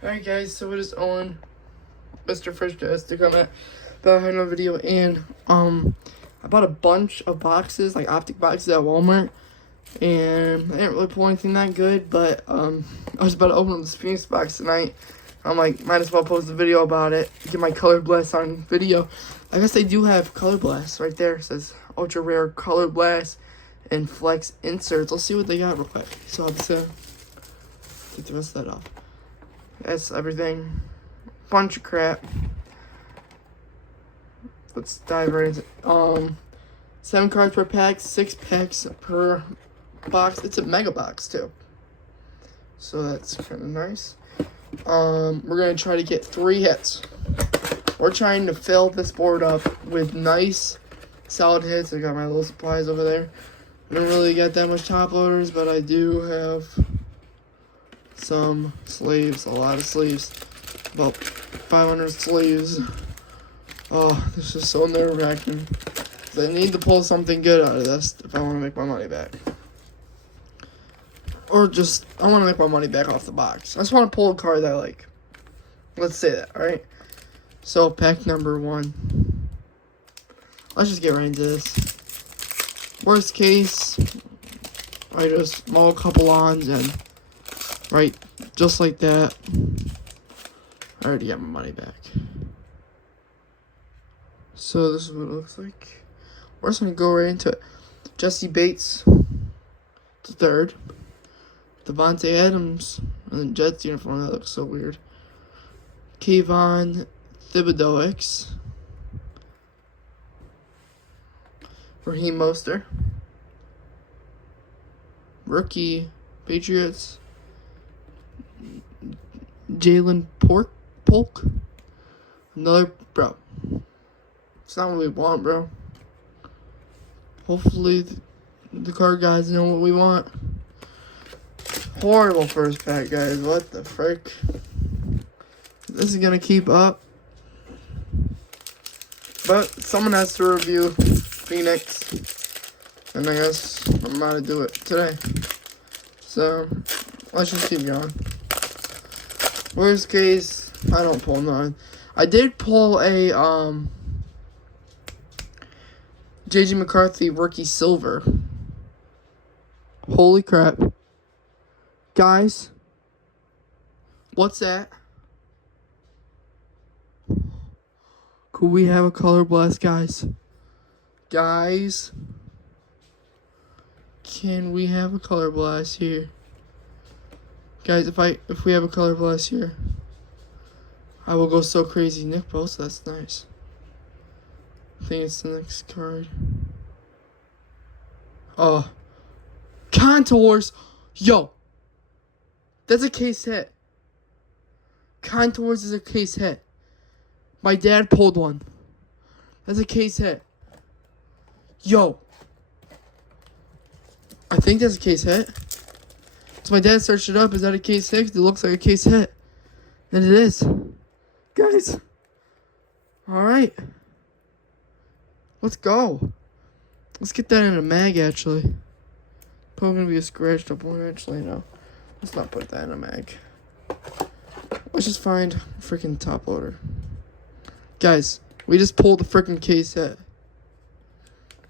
Alright guys, so it is Owen, MR.FRESHTASTIC on that another video, and I bought a bunch of boxes, like optic boxes at Walmart, and I didn't really pull anything that good, but I was about to open up this Phoenix box tonight. I'm like, might as well post a video about it, get my color blast on video. I guess they do have color blast right there. It says ultra rare color blast and flex inserts. Let's see what they got real quick. So I'll just take the rest of that off. That's everything. Bunch of crap. Let's dive right into it. 7 cards per pack, 6 packs per box. It's a mega box too, so that's kind of nice. We're gonna try to get 3 hits. We're trying to fill this board up with nice solid hits. I got my little supplies over there. I don't really get that much top loaders, but I do have some sleeves, a lot of sleeves, about 500 sleeves. Oh, this is so nerve-wracking. I need to pull something good out of this if I want to make my money back. Or just, I want to make my money back off the box. I just want to pull a card that I like. Let's say that, alright? So, pack number 1. Let's just get right into this. Worst case, I just mull a couple ons and, right, just like that, I already got my money back. So, this is what it looks like. We're just going to go right into it. Jesse Bates, the 3rd. Devontae Adams, and then Jets uniform, that looks so weird. Kayvon Thibodeaux, Raheem Mostert, rookie Patriots, Jalen Polk, another, bro. It's not what we want, bro. Hopefully the card guys know what we want. Horrible first pack, guys. What the frick? This is gonna keep up. But someone has to review Phoenix. And I guess I'm about to do it today. So, let's just keep going. Worst case, I don't pull none. I did pull a, J.J. McCarthy rookie silver. Holy crap. Guys, what's that? Could we have a color blast, guys? Guys, can we have a color blast here? Guys, if we have a color blast here, I will go so crazy. Nick Bosa, that's nice. I think it's the next card. Oh, Contours, yo. That's a case hit. Contours is a case hit. My dad pulled one. That's a case hit. Yo. I think that's a case hit. So my dad searched it up. Is that a case hit? It looks like a case hit. And it is. Guys. Alright. Let's go. Let's get that in a mag, actually. Probably going to be a scratched up one, actually, no. Let's not put that in a mag. Let's just find a freaking top loader. Guys, we just pulled the freaking case hit.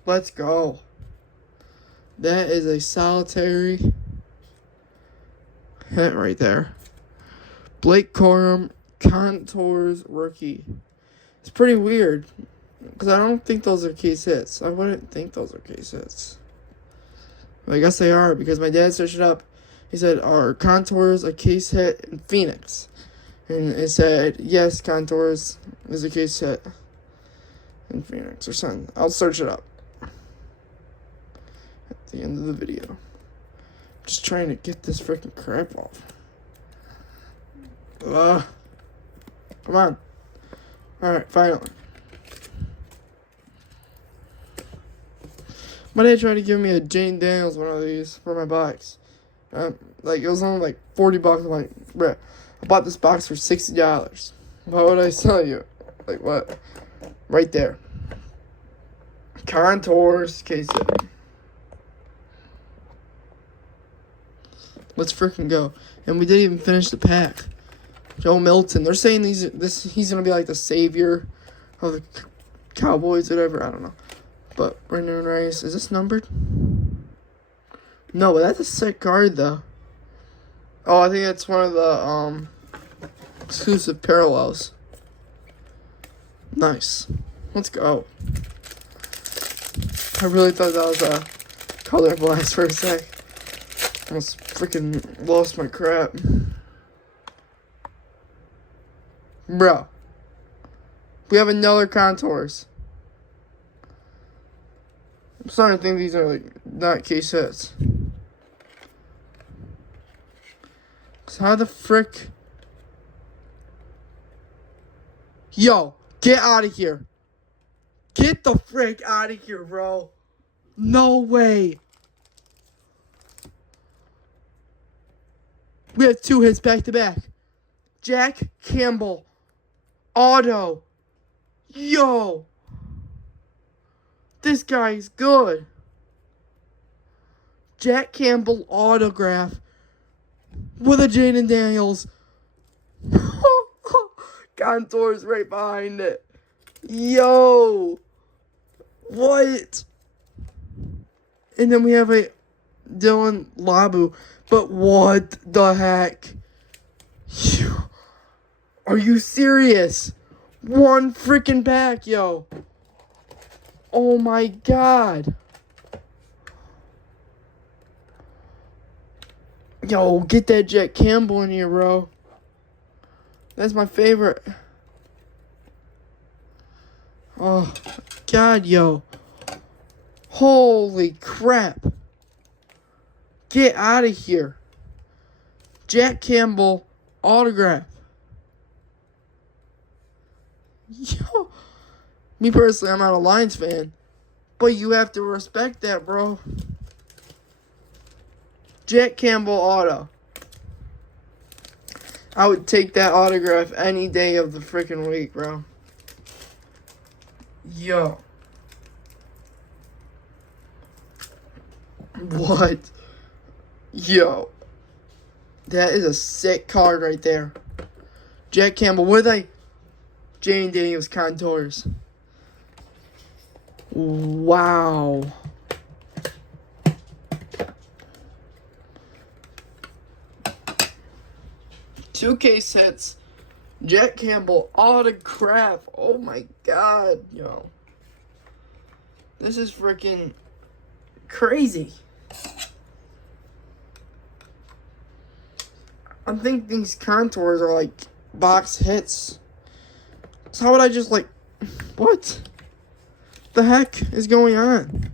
Let's go. That is a solitary hit right there. Blake Corum, Contours rookie. It's pretty weird, because I don't think those are case hits. I wouldn't think those are case hits. But I guess they are, because my dad searched it up. He said, are Contours a case hit in Phoenix? And it said, yes, Contours is a case hit in Phoenix or something. I'll search it up at the end of the video. Just trying to get this freaking crap off. Come on. Alright, finally. My dad tried to give me a Jane Daniels one of these for my box. Like, it was only like $40. I'm like, bruh, I bought this box for $60. Why would I sell you? Like, what? Right there. Contours case hit. Let's freaking go. And we didn't even finish the pack. Joe Milton. They're saying he's gonna be like the savior of the Cowboys, whatever. I don't know. But Brandon Rice, is this numbered? No, but that's a sick card though. Oh, I think that's one of the exclusive parallels. Nice. Let's go. I really thought that was a color blast for a sec. Almost freaking lost my crap. Bro. We have another contours. I'm starting to think these are like not case hits. So how the frick? Yo, get out of here. Get the frick out of here, bro. No way. We have 2 hits back to back. Jack Campbell. Auto. Yo. This guy's good. Jack Campbell autograph with a Jaden Daniels. Contours right behind it. Yo. What? And then we have a Dylan Labu. But what the heck? Are you serious? 1 freaking pack, yo. Oh my god. Yo, get that Jack Campbell in here, bro. That's my favorite. Oh, god, yo. Holy crap. Get out of here. Jack Campbell autograph. Yo. Me personally, I'm not a Lions fan. But you have to respect that, bro. Jack Campbell auto. I would take that autograph any day of the freaking week, bro. Yo. What? Yo. That is a sick card right there. Jack Campbell with a Jane Daniels contours. Wow. Two case hits. Jack Campbell autograph. Oh my god, yo. This is freaking crazy. I think these contours are like box hits. So how would I just like, what the heck is going on?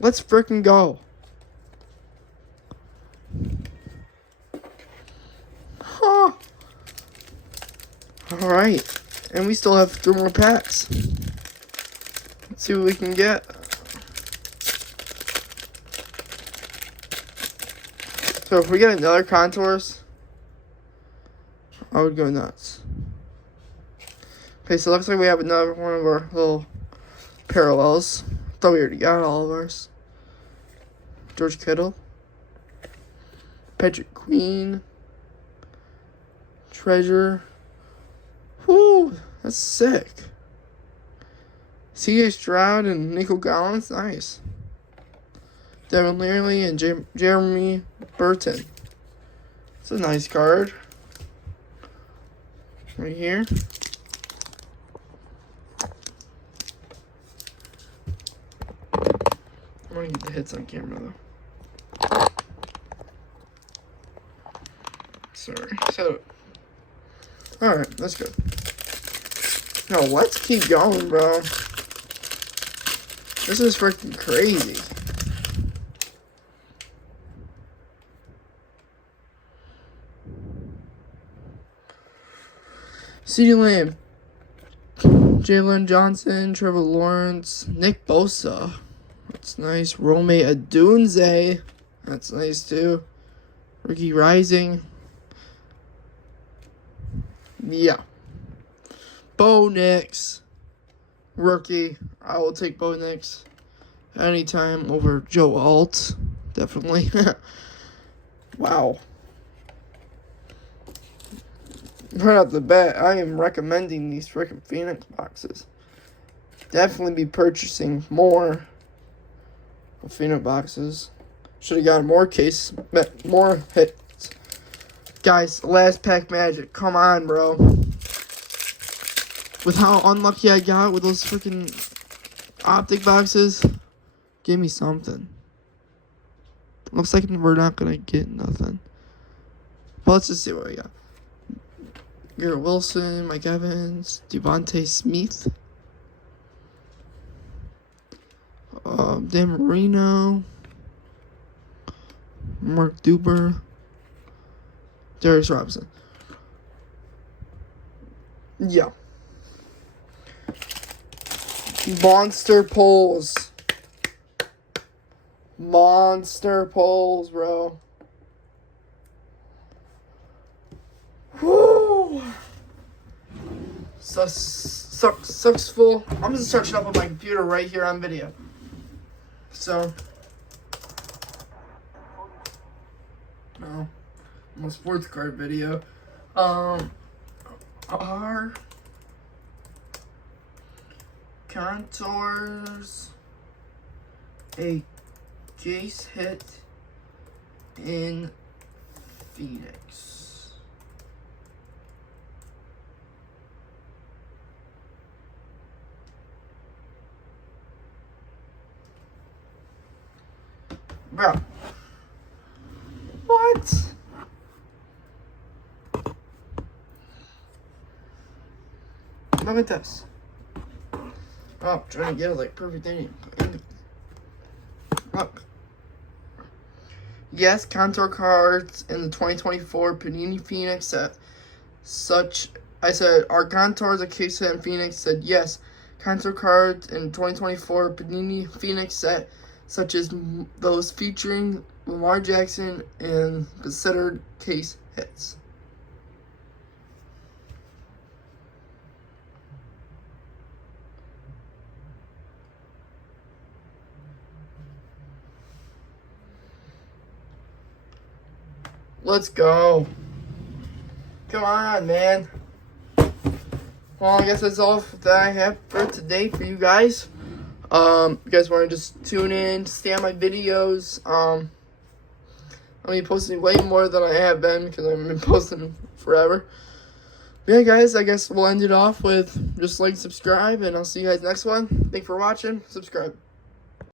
Let's freaking go. Huh. Alright. And we still have 3 more packs. Let's see what we can get. So if we get another contours, I would go nuts. Okay, so it looks like we have another one of our little parallels. Thought we already got all of ours. George Kittle. Patrick Queen. Treasure. Whoo, that's sick. C.J. Stroud and Nico Collins, nice. Devin Leary and Jeremy Burton. It's a nice card. Right here. I'm gonna get the hits on camera though. Sorry. So, alright, that's good. No, let's keep going, bro. This is freaking crazy. CeeDee Lamb, Jalen Johnson, Trevor Lawrence, Nick Bosa. That's nice. Rome Odunze. That's nice too. Ricky Rising. Yeah. Bo Nix. Rookie. I will take Bo Nix anytime over Joe Alt. Definitely. Wow. right off the bat, I am recommending these freaking Phoenix boxes. Definitely be purchasing more of Phoenix boxes. Should have gotten more hits. Guys, last pack magic. Come on, bro. With how unlucky I got with those freaking optic boxes, give me something. Looks like we're not going to get nothing. But let's just see what we got. Garrett Wilson, Mike Evans, Devontae Smith, Dan Marino, Mark Duber, Darius Robinson. Yeah. Monster polls. Monster polls, bro. Woo! Successful. I'm just searching up on my computer right here on video. So. No. My sports card video. Our contours a Jace hit in Phoenix. Bro. What? Look at this. Oh, trying to get it like perfect thing. Look. Yes, contour cards in the 2024 Panini Phoenix set. I said, our contours a case set in Phoenix. Said, yes, contour cards in 2024 Panini Phoenix set, such as those featuring Lamar Jackson and considered case hits. Let's go. Come on, man. Well, I guess that's all that I have for today for you guys. You guys want to just tune in, stay on my videos. I'm going to be posting way more than I have been because I've been posting forever. But yeah, guys, I guess we'll end it off with just like, subscribe, and I'll see you guys next one. Thanks for watching. Subscribe.